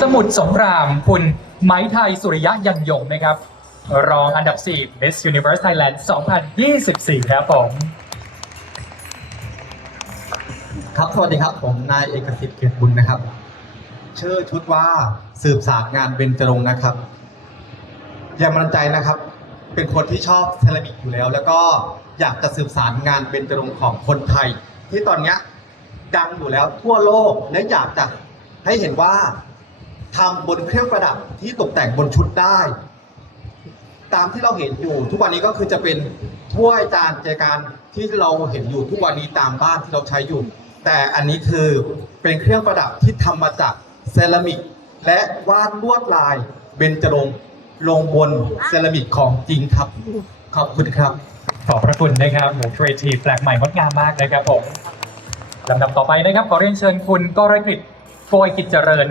สมุทรสงครามคุณไม้ไทยสุริยะยังยงนะครับ รองอันดับ 4 Miss Universe Thailand 2024 ครับผม ครับ สวัสดีครับ ผมนายเอกสิทธิ์เกียรติบุญนะครับชื่อชุดว่าสืบสารงานเบญจรงค์นะครับแรงบันใจนะครับ เป็นคนที่ชอบเซรามิกอยู่แล้ว แล้วก็อยากจะสืบสารงานเบญจรงค์ของคนไทย ที่ตอนนี้ดังอยู่แล้วทั่วโลกและอยากจะให้เห็นว่า ทำบนเครื่องประดับที่ตกแต่งบนชุดได้ ตามที่เราเห็นอยู่ทุกวันนี้ก็คือจะเป็นถ้วยจานเจการที่เราเห็นอยู่ทุกวันนี้ตามบ้านที่เราใช้อยู่ แต่อันนี้คือเป็นเครื่องประดับที่ทำมาจากเซรามิก และวาดลวดลายเบญจรงค์ลงบนเซรามิกของจริงครับ ขอบคุณครับ ขอบพระคุณนะครับโหครีเอทีฟแปลกใหม่งดงามมากนะครับผมลำดับต่อไปนะครับ ขอเรียนเชิญคุณกรกฤษโกยกิจเจริญนะครับ